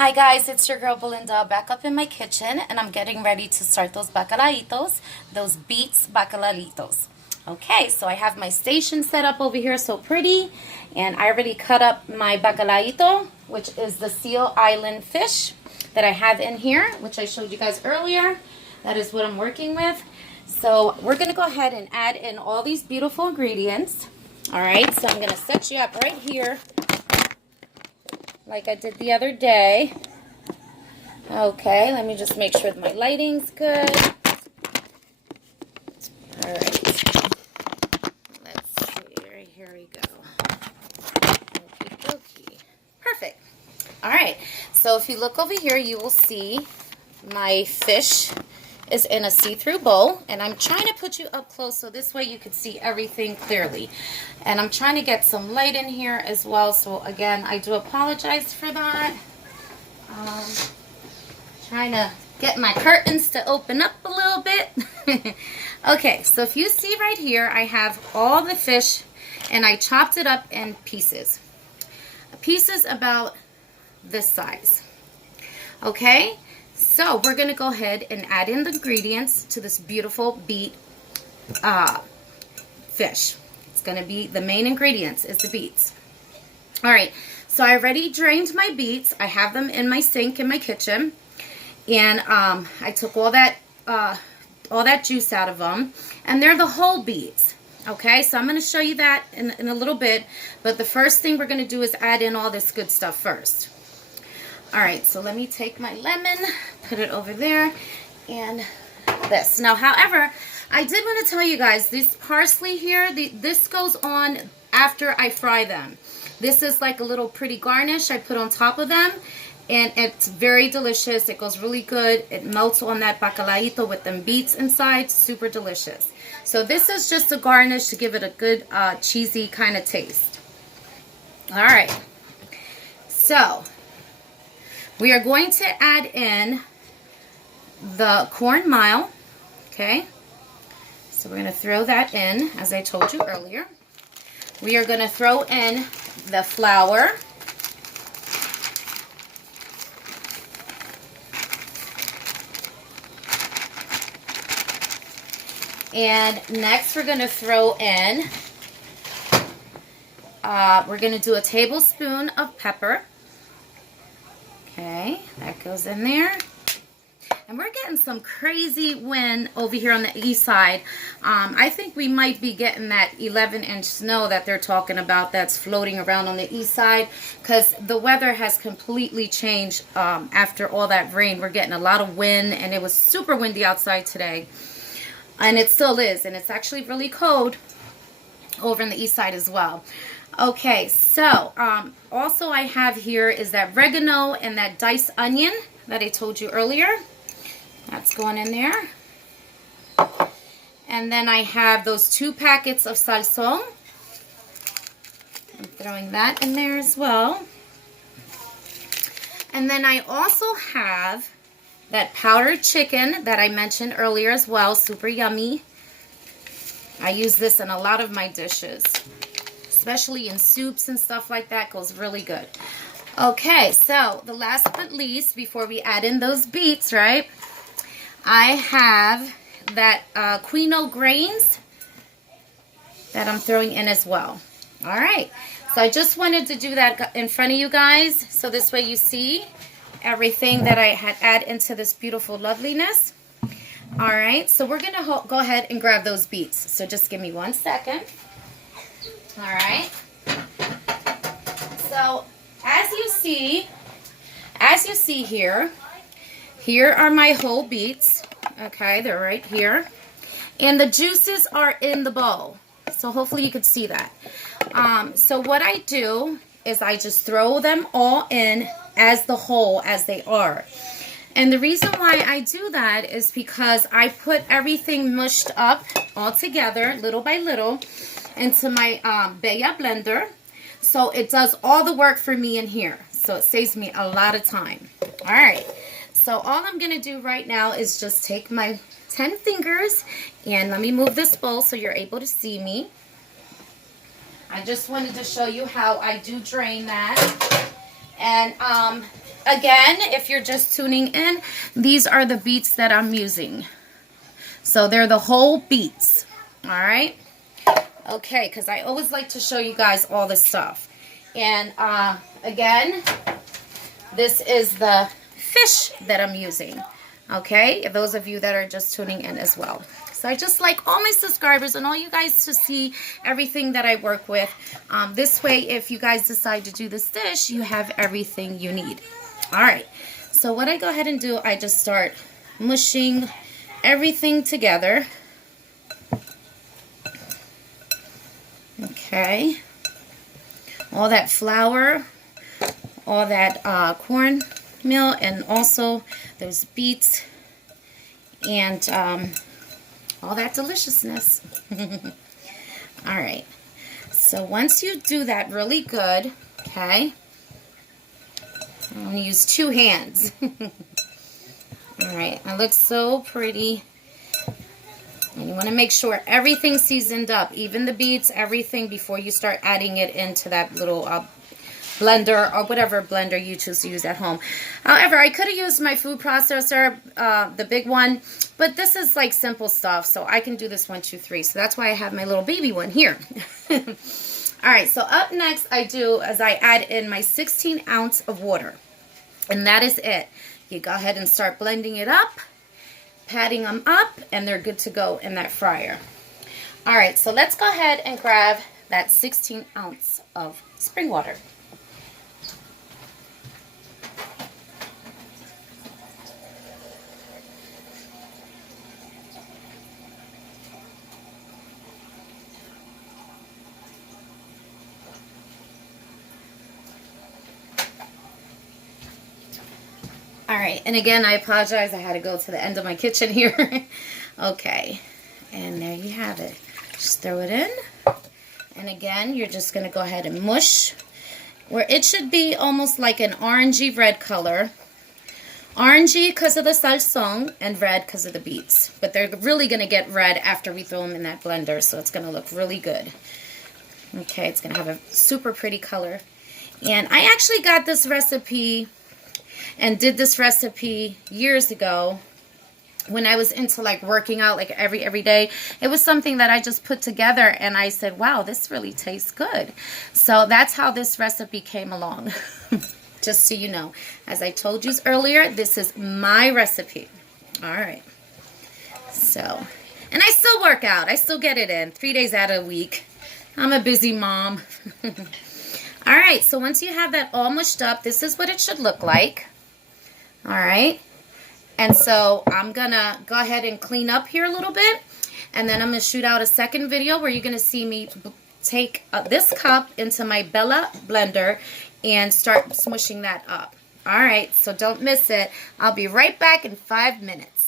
Hi guys, it's your girl Belinda back up in my kitchen, and I'm getting ready to start those bacalaitos, those beets bacalaitos. Okay, so I have my station set up over here so pretty, and I already cut up my bacalaito, which is the Seal Island fish that I have in here, which I showed you guys earlier. That is what I'm working with. So we're going to go ahead and add in all these beautiful ingredients. All right, so I'm going to set you up right here like I did the other day. Okay, let me just make sure that my lighting's good. All right, let's see, right here we go. Okie dokie. Perfect. All right, so if you look over here, you will see my fish is in a see-through bowl, and I'm trying to put you up close so this way you can see everything clearly. And I'm trying to get some light in here as well, so again, I do apologize for that. Trying to get my curtains to open up a little bit. Okay, so if you see right here, I have all the fish, and I chopped it up in pieces. Pieces about this size. Okay? So we're going to go ahead and add in the ingredients to this beautiful beet fish. It's going to be the main ingredients is the beets. All right, so I already drained my beets. I have them in my sink in my kitchen, and I took all that juice out of them, and they're the whole beets. Okay, so I'm going to show you that in a little bit, but the first thing we're going to do is add in all this good stuff first. All right, so let me take my lemon, put it over there, and this. Now, however, I did want to tell you guys, this parsley here, this goes on after I fry them. This is like a little pretty garnish I put on top of them, and it's very delicious. It goes really good. It melts on that bacalaito with them beets inside. Super delicious. So this is just a garnish to give it a good cheesy kind of taste. All right, so we are going to add in the corn meal, okay? So we're going to throw that in, as I told you earlier. We are going to throw in the flour. And next we're going to throw in, we're going to do a tablespoon of pepper. Okay, that goes in there. And we're getting some crazy wind over here on the east side. I think we might be getting that 11-inch snow that they're talking about that's floating around on the east side, because the weather has completely changed after all that rain. We're getting a lot of wind, and it was super windy outside today. And it still is, and it's actually really cold over on the east side as well. Okay, so also I have here is that oregano and that diced onion that I told you earlier. That's going in there. And then I have those 2 packets of salsón. I'm throwing that in there as well. And then I also have that powdered chicken that I mentioned earlier as well. Super yummy. I use this in a lot of my dishes, especially in soups and stuff like that. Goes really good. Okay, so the last but least, before we add in those beets, right, I have that quinoa grains that I'm throwing in as well. All right, so I just wanted to do that in front of you guys, so this way you see everything that I had add into this beautiful loveliness. All right, so we're going to go ahead and grab those beets. So just give me 1 second. All right, so as you see here are my whole beets. Okay, they're right here, and the juices are in the bowl, so hopefully you could see that. So what I do is I just throw them all in as the whole as they are. And the reason why I do that is because I put everything mushed up all together little by little into my Bella blender, so it does all the work for me in here, so it saves me a lot of time. All right, so all I'm gonna do right now is just take my 10 fingers, and let me move this bowl so you're able to see me. I just wanted to show you how I do drain that. And again, if you're just tuning in, these are the beets that I'm using. So they're the whole beets. All right. Okay, because I always like to show you guys all this stuff. And again, this is the fish that I'm using. Okay, those of you that are just tuning in as well. So I just like all my subscribers and all you guys to see everything that I work with. This way, if you guys decide to do this dish, you have everything you need. All right, so what I go ahead and do, I just start mushing everything together. Okay, all that flour, all that corn meal, and also those beets, and all that deliciousness. All right, so once you do that really good, okay, I'm going to use 2 hands. All right, it looks so pretty. And you want to make sure everything's seasoned up, even the beets, everything, before you start adding it into that little blender or whatever blender you choose to use at home. However, I could have used my food processor, the big one, but this is like simple stuff, so I can do this 1, 2, 3. So that's why I have my little baby one here. All right, so up next I do is I add in my 16 ounce of water, and that is it. You go ahead and start blending it up, patting them up, and they're good to go in that fryer. All right, so let's go ahead and grab that 16 ounce of spring water. All right, and again, I apologize. I had to go to the end of my kitchen here. Okay, and there you have it. Just throw it in. And again, you're just going to go ahead and mush where it should be almost like an orangey red color. Orangey because of the salsón and red because of the beets. But they're really going to get red after we throw them in that blender, so it's going to look really good. Okay, it's going to have a super pretty color. And I actually got this recipe and did this recipe years ago when I was into like working out like every day. It was something that I just put together and I said, wow, this really tastes good. So that's how this recipe came along. Just so you know, as I told you earlier, this is my recipe. All right. So, and I still work out. I still get it in 3 days out of a week. I'm a busy mom. All right, so once you have that all mushed up, this is what it should look like. All right, and so I'm gonna go ahead and clean up here a little bit, and then I'm gonna shoot out a second video where you're gonna see me take this cup into my Bella blender and start smushing that up. All right, so don't miss it. I'll be right back in 5 minutes.